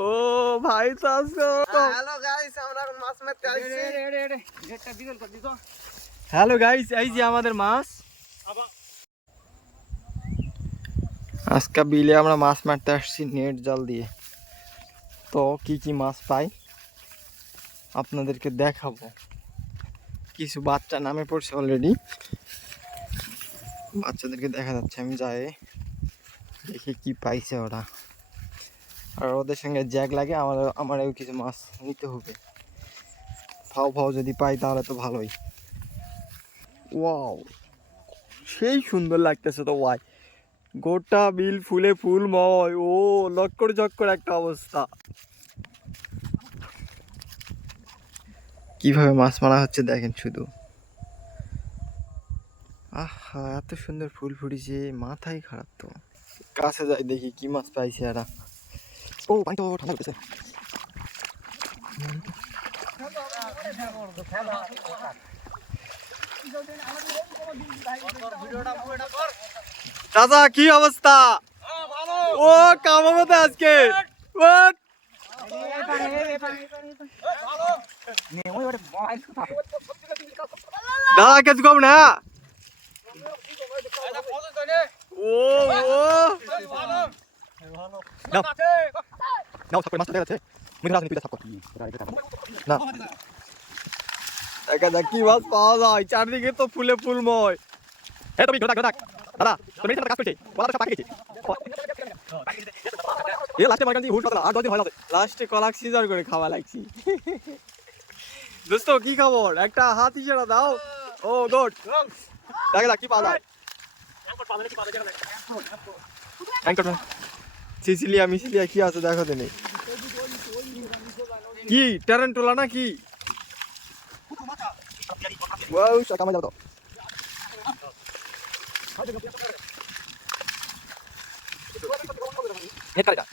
ও ভাই hello guys, আমরা এখন মাছ মারতে আসছি। হ্যালো গাইস, এই যে আমাদের মাছ। আজকে বিলে আমরা মাছ মারতে আসছি নেট জাল দিয়ে। তো কি কি মাছ পাই আপনাদেরকে দেখাবো। কিছু বাচ্চা নামে পড়ছে অলরেডি, বাচ্চাদেরকে দেখা যাচ্ছে। আমি যাই দেখি কি পাইছে ওরা। আর ওদের সঙ্গে জ্যাক লাগে, আমারও কিছু মাছ নিতে হবে। ফাও ফাও যদি পাই তাহলে তো ভালোই। ওয়াও, সেই সুন্দর লাগতেছে তো ভাই। গোটা বিল ফুলে ফুলময়। ও লক্কর চক্কর একটা অবস্থা। কিভাবে মাছ মারা হচ্ছে দেখেন শুধু। আহা, এত সুন্দর ফুল ফুটেছে, মাথাই খারাপ। তো কাছে যাই দেখি কি মাছ পাইছে এরা। ও পানি তো ঠান্ডা করতেছে। চাচা কি অবস্থা? ও কামাবো আজকে। দাদা কিছু কম না। ও নাও থাকবে, মাছটা দেখা যাচ্ছে। না দেখা যাক কি মাছ পাওয়া যায়। চারদিকে তো ফুলে ফুলময়। এই তুমি দাদা দাদা তুমি কাজ করছে, কলা সব পাকে গেছে। এ লাস্টে মারগান দিয়ে হুট কথা 8-10 দিন হয়ে যাবে। লাস্টে কলা সিজার করে খাওয়া লাগছি। দোস্ত কি খবর? একটা হাত ইশারা দাও। ও গুড। দেখা যাক কি পাওয়া যায়। সিসিলিয়া মিসিলিয়া কি আছে দেখো তো। নেই কি ট্যারেন্টুলা না কি? ওয়াও কামে যাও তো। নেট কাটা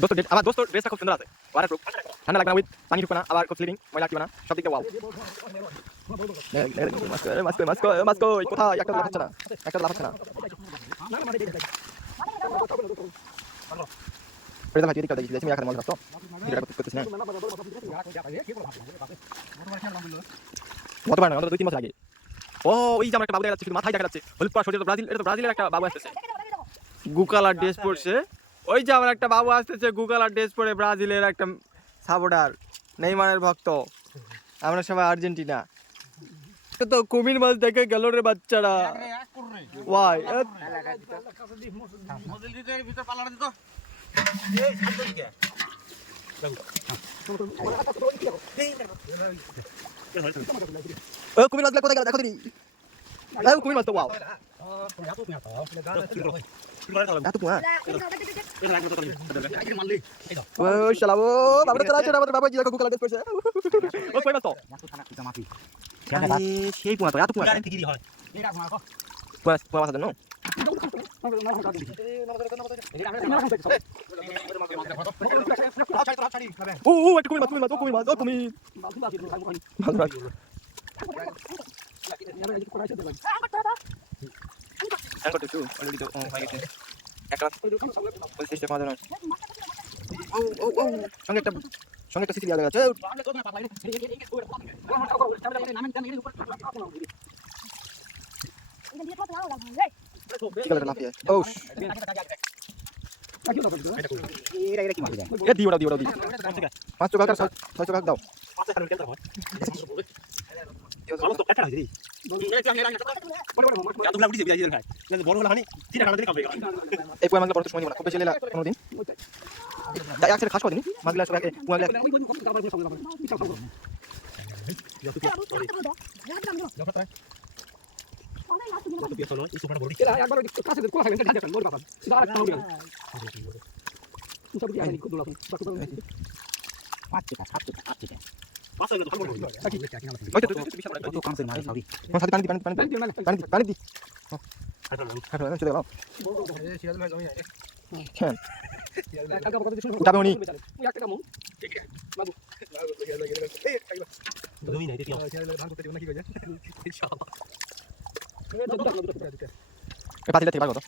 দোস্ত ডেট আমার দোস্ত ড্রেসটা খুব সুন্দর আছে। ওয়াটারপ্রুফ, ঠান্ডা লাগবে না, উইথ পানি ঢুকবে না, আবার খুব স্লিপিং, ময়লা লাগবে না, সব দিকে ওয়াও। মাস্কো কোথায়? একটা লাফাচ্ছে না, একটা লাফাচ্ছে না। ওই দাম ঠিক আছে, তুমি এখানে মজা করছো, ভিডিওটা করতেছ না। মতবার না, আমাদের 2-3 মাস লাগে। ও ওই যে আমার একটা বাবু দেখা যাচ্ছে, শুধু মাথায় দেখা যাচ্ছে, হলুদ পাড় শরীর। ব্রাজিল, এটা তো ব্রাজিলের একটা বাবু আসতেছে, গুকালার ড্রেস পরছে। ওই যে আমার একটা বাবু আসতেছে গুকালার ড্রেস পরে, ব্রাজিলের একটা সাপোর্টার, নেইমারের ভক্ত। আমরা সবাই আর্জেন্টিনা। তো কুমির মাছ দেখে গেল রে বাচ্চারা। ওয়াই কুমির মাছ কোথায় গেল দেখো দিদি। কুমির মাছ তো ওয়াও। সেই পুয়া তো এত পুয়া পুয়া মাছ জানো। ও একটা কুমির মাছ, কুমির মাছ, ও কুমির। সঙ্গে একটা সিসিলিয়া আছে। পাঁচ টাকা 6 টাকা দাও। এই পুয়া মাছগুলো বড় তো সময় নিব না, খুব বেশি লেলা কোনোদিন। একসাথে খাস কদিন মাছগুলো সব একে পুয়া পাতিলটা থেকে বার করো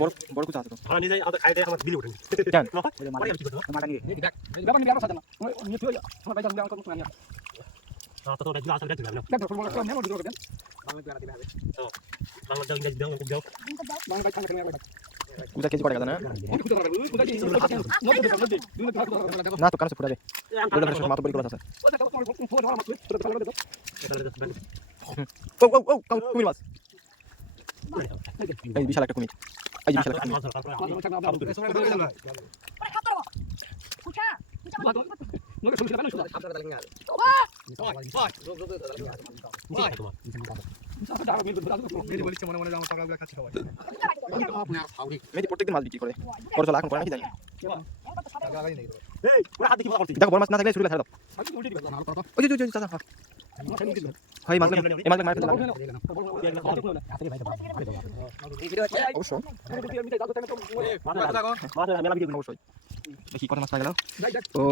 বড় বড় কুচা আছে তো কেন কুচা কেজি কটা গেছে না না তো কানে ফুটা দে মাথা বড় করে আছে ও ও ও কুমির মাছ এই বিশাল একটা কুমির এই বিশাল একটা কুমির মেয়েটি প্রত্যেকদিন মাছ বিক্রি করে বড় চলা এখন করে নাকি জানি না। দেখো বড় মাছ না থাকলে শুরু ছেড়ে দাও ওই যে চাচা ভাই মাছ এই মাছ মার ফেলে অবশ্যই অবশ্যই দেখি কত মাছ পাই গেল ও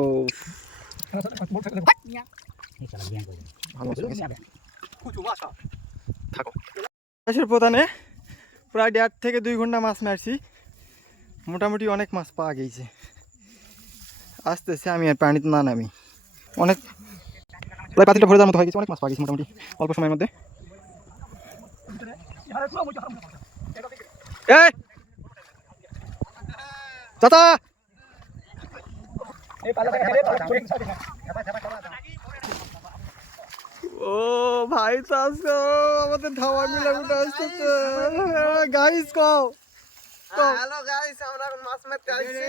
থাকো মাছের প্রধানে প্রায় 1.5 থেকে 2 ঘন্টা মাছ মারছি মোটামুটি অনেক মাছ পাওয়া গেছে আসতেছে আমি আর পানিতে না নামি অনেক প্রায় পাতিলটা ভরে যাওয়ার মতো হয়ে গেছে অনেক মাছ পাওয়া গেছে মোটামুটি অল্প সময়ের মধ্যে এই চাচা ও ভাই চাচা আমাদের ধাওয়া মিলে উঠে আসতেছে গাইস কও হ্যালো গাইস আমরা এখন মাছ মারতে আইছি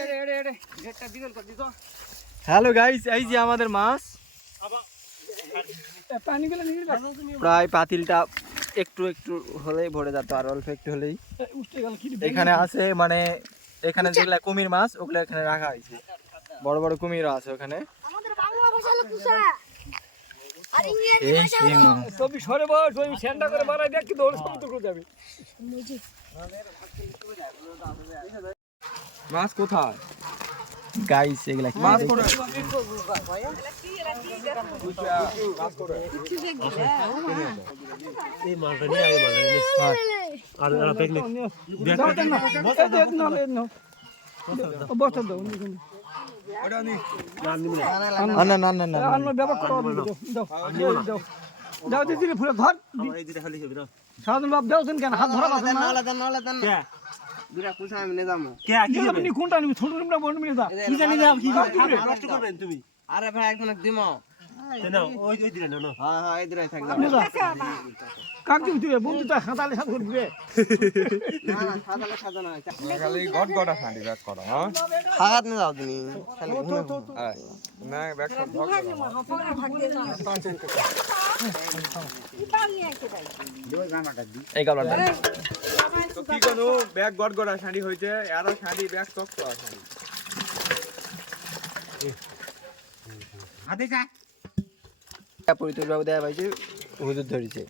হ্যালো গাইস এই যে আমাদের মাছ প্রায় পাতিলটা একটু একটু হলেই ভরে যেত আর অল্প একটু হলেই এখানে আছে মানে এখানে যেগুলা কুমির মাছ ওগুলো এখানে রাখা হয়েছে বড় বড় কুমির আছে ওখানে আমাদের বাংলা ভাষা হলো কুসা আর ইংরেজি এই ভাষা এই হলো মাছ। তুমি সরে বস ওই সেন্ডা করে মারাই দেখ কি দৌড় সমুদ্র করে যাবে মুজি মাছ কোথায় গাইস এগুলা কি মাছ করে বসা দাও না না না না অন্য ব্যবহার করো দাও দাও দিদি ফুলে ধর সারাদিন বাপ দাও কেন হাত ধরা আছে না নালে দেন দুটা কুসা আমি নিয়ে যাবো আপনি কোনটা নিবি ছোট নিবি না বড় নিবি না কি জানি না কি নষ্ট করবেন তুমি আরে ভাই একজন দিমো হ্যাঁ হ্যাঁ এদিকে থাকবে কাক দিবি তুই বন্ধু তা হাতালে সাথ করবি রে না না সাদালে সাদা না খালি গট গটা ফাঁড়ি ব্যাক করো হ্যাঁ হাগাত নিয়ে যাও তুমি খালি না ব্যাক করো এই গাবলাটা তো কি কোনো ব্যাক গট গটা শাড়ি হইছে আর শাড়ি ব্যাক শক্ত আছে পরিতোষ বাবু দেয়া ভাইছে হুজুর ধরেছে